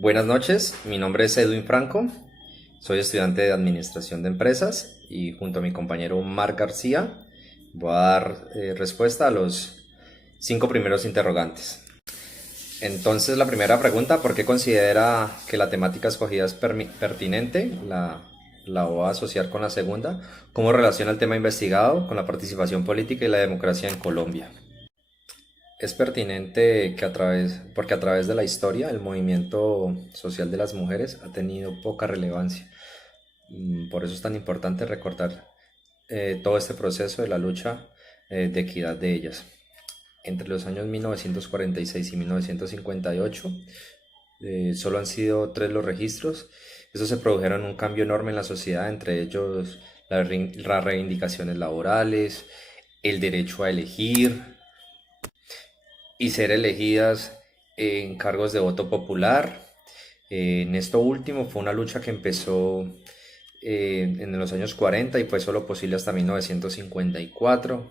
Buenas noches, mi nombre es Edwin Franco, soy estudiante de Administración de Empresas y junto a mi compañero Marc García voy a dar respuesta a los 5 primeros interrogantes. Entonces la primera pregunta, ¿por qué considera que la temática escogida es pertinente? La voy a asociar con la segunda. ¿Cómo relaciona el tema investigado con la participación política y la democracia en Colombia? Es pertinente porque a través de la historia el movimiento social de las mujeres ha tenido poca relevancia. Por eso es tan importante recordar todo este proceso de la lucha de equidad de ellas. Entre los años 1946 y 1958 solo han sido 3 los registros. Eso se produjeron un cambio enorme en la sociedad, entre ellos las reivindicaciones laborales, el derecho a elegir y ser elegidas en cargos de voto popular. En esto último fue una lucha que empezó en los años 40 y fue solo posible hasta 1954.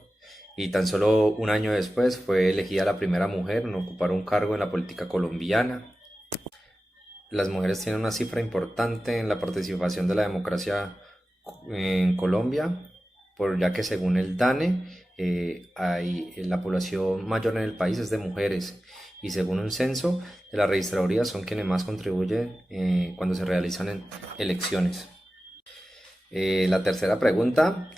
Y tan solo un año después fue elegida la primera mujer en ocupar un cargo en la política colombiana. Las mujeres tienen una cifra importante en la participación de la democracia en Colombia, ya que según el DANE, la población mayor en el país es de mujeres y según un censo de la registraduría son quienes más contribuyen cuando se realizan elecciones. La tercera pregunta,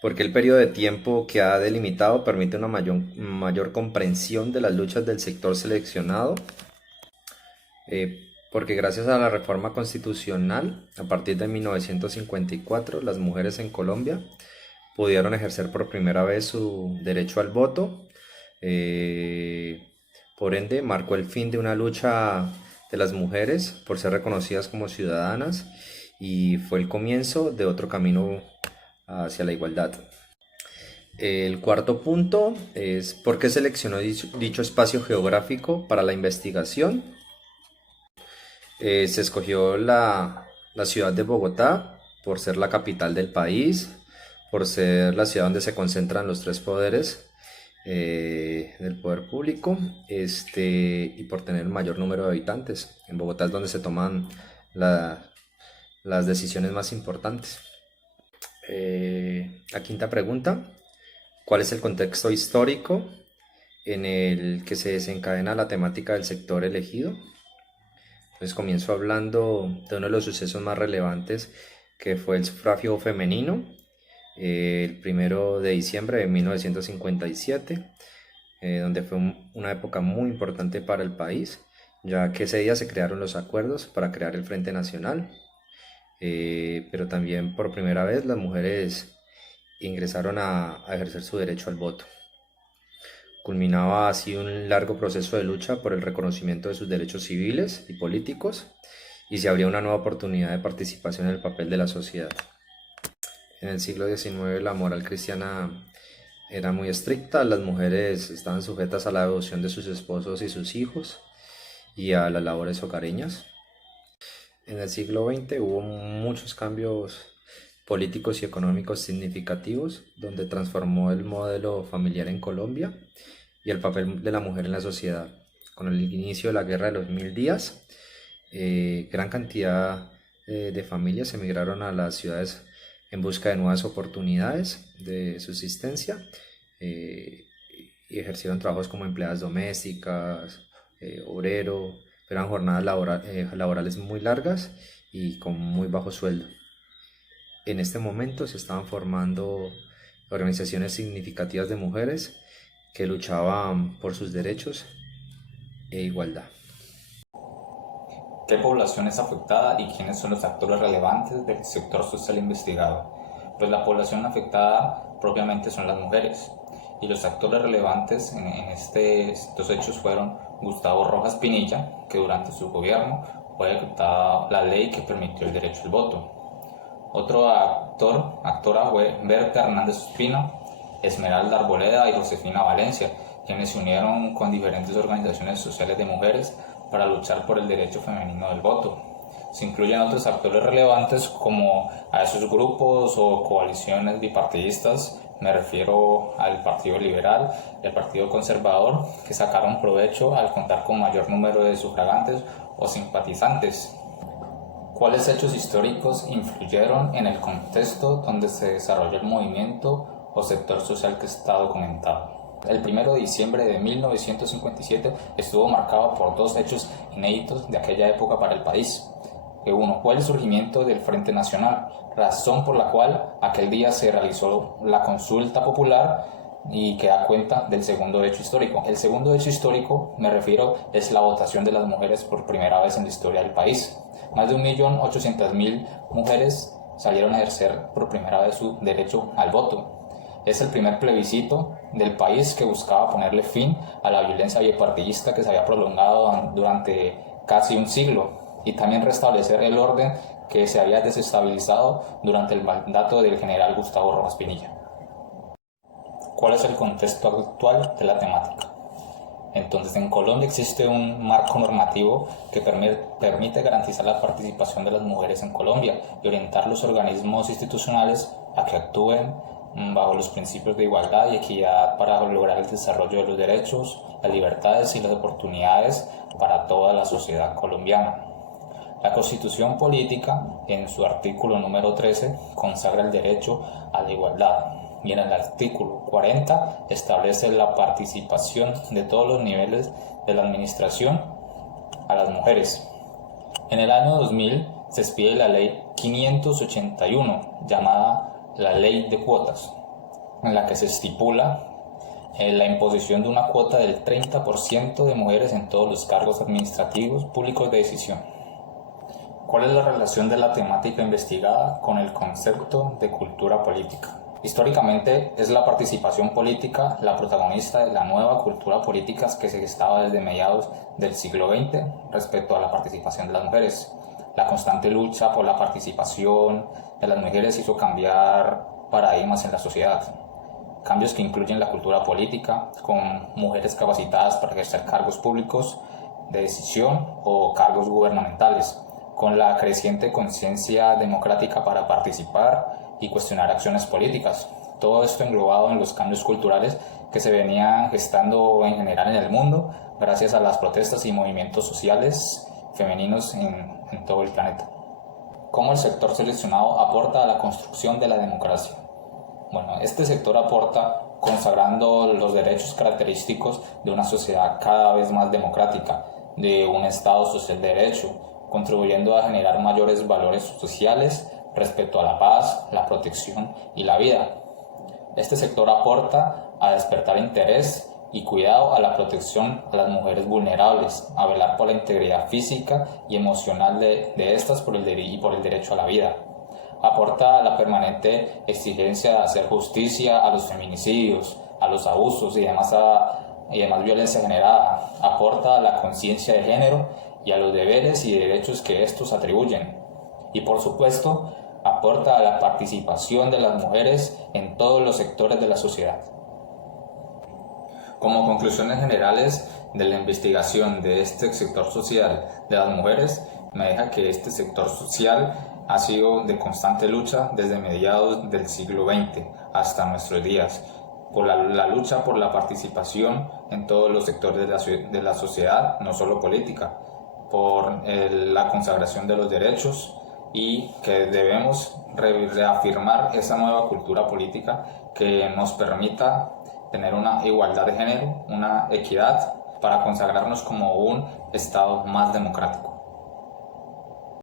¿por qué el periodo de tiempo que ha delimitado permite una mayor comprensión de las luchas del sector seleccionado? Porque gracias a la reforma constitucional, a partir de 1954, las mujeres en Colombia pudieron ejercer por primera vez su derecho al voto. Por ende, marcó el fin de una lucha de las mujeres por ser reconocidas como ciudadanas y fue el comienzo de otro camino hacia la igualdad. El cuarto punto es ¿por qué seleccionó dicho espacio geográfico para la investigación? Se escogió la ciudad de Bogotá por ser la capital del país, por ser la ciudad donde se concentran los 3 poderes del poder público, y por tener el mayor número de habitantes. En Bogotá es donde se toman las decisiones más importantes. La quinta pregunta, ¿cuál es el contexto histórico en el que se desencadena la temática del sector elegido? Entonces comienzo hablando de uno de los sucesos más relevantes que fue el sufragio femenino, el 1 de diciembre de 1957, donde fue una época muy importante para el país, ya que ese día se crearon los acuerdos para crear el Frente Nacional, pero también por primera vez las mujeres ingresaron a ejercer su derecho al voto. Culminaba así un largo proceso de lucha por el reconocimiento de sus derechos civiles y políticos y se abría una nueva oportunidad de participación en el papel de la sociedad. En el siglo XIX la moral cristiana era muy estricta, las mujeres estaban sujetas a la devoción de sus esposos y sus hijos y a las labores hogareñas. En el siglo XX hubo muchos cambios políticos y económicos significativos, donde transformó el modelo familiar en Colombia y el papel de la mujer en la sociedad. Con el inicio de la Guerra de los 1000 días, gran cantidad de familias emigraron a las ciudades en busca de nuevas oportunidades de subsistencia y ejercieron trabajos como empleadas domésticas, obrero, pero eran jornadas laborales muy largas y con muy bajo sueldo. En este momento se estaban formando organizaciones significativas de mujeres que luchaban por sus derechos e igualdad. ¿Qué población es afectada y quiénes son los actores relevantes del sector social investigado? Pues la población afectada propiamente son las mujeres y los actores relevantes en estos hechos fueron Gustavo Rojas Pinilla, que durante su gobierno fue ejecutada la ley que permitió el derecho al voto. Otro actora fue Berta Hernández Ospino, Esmeralda Arboleda y Josefina Valencia, quienes se unieron con diferentes organizaciones sociales de mujeres para luchar por el derecho femenino del voto. Se incluyen otros actores relevantes como a esos grupos o coaliciones bipartidistas me refiero al Partido Liberal, el Partido Conservador, que sacaron provecho al contar con mayor número de sufragantes o simpatizantes. ¿Cuáles hechos históricos influyeron en el contexto donde se desarrolló el movimiento o sector social que está documentado? El 1 de diciembre de 1957 estuvo marcado por dos hechos inéditos de aquella época para el país. Uno fue el surgimiento del Frente Nacional, razón por la cual aquel día se realizó la consulta popular y que da cuenta del segundo hecho histórico. El segundo hecho histórico, me refiero, es la votación de las mujeres por primera vez en la historia del país. Más de 1.800.000 mujeres salieron a ejercer por primera vez su derecho al voto. Es el primer plebiscito del país que buscaba ponerle fin a la violencia bipartidista que se había prolongado durante casi un siglo y también restablecer el orden que se había desestabilizado durante el mandato del general Gustavo Rojas Pinilla. ¿Cuál es el contexto actual de la temática? Entonces, en Colombia existe un marco normativo que permite garantizar la participación de las mujeres en Colombia y orientar los organismos institucionales a que actúen bajo los principios de igualdad y equidad para lograr el desarrollo de los derechos, las libertades y las oportunidades para toda la sociedad colombiana. La Constitución Política, en su artículo número 13, consagra el derecho a la igualdad y en el artículo 40 establece la participación de todos los niveles de la administración a las mujeres. En el año 2000 se expide la Ley 581, llamada la Ley de Cuotas, en la que se estipula la imposición de una cuota del 30% de mujeres en todos los cargos administrativos públicos de decisión. ¿Cuál es la relación de la temática investigada con el concepto de cultura política? Históricamente es la participación política la protagonista de la nueva cultura política que se gestaba desde mediados del siglo XX respecto a la participación de las mujeres. La constante lucha por la participación de las mujeres hizo cambiar paradigmas en la sociedad. Cambios que incluyen la cultura política, con mujeres capacitadas para ejercer cargos públicos de decisión o cargos gubernamentales, con la creciente conciencia democrática para participar y cuestionar acciones políticas. Todo esto englobado en los cambios culturales que se venían gestando en general en el mundo gracias a las protestas y movimientos sociales femeninos en todo el planeta. ¿Cómo el sector seleccionado aporta a la construcción de la democracia? Bueno, este sector aporta consagrando los derechos característicos de una sociedad cada vez más democrática, de un Estado social de derecho, contribuyendo a generar mayores valores sociales respecto a la paz, la protección y la vida. Este sector aporta a despertar interés y cuidado a la protección a las mujeres vulnerables, a velar por la integridad física y emocional de estas por el derecho a la vida. Aporta a la permanente exigencia de hacer justicia a los feminicidios, a los abusos y demás violencia generada. Aporta a la conciencia de género y a los deberes y derechos que estos atribuyen. Y por supuesto, aporta a la participación de las mujeres en todos los sectores de la sociedad. Como conclusiones generales de la investigación de este sector social de las mujeres, me deja que este sector social ha sido de constante lucha desde mediados del siglo XX hasta nuestros días, por la lucha por la participación en todos los sectores de la sociedad, no solo política, por la consagración de los derechos y que debemos reafirmar esa nueva cultura política que nos permita tener una igualdad de género, una equidad para consagrarnos como un Estado más democrático.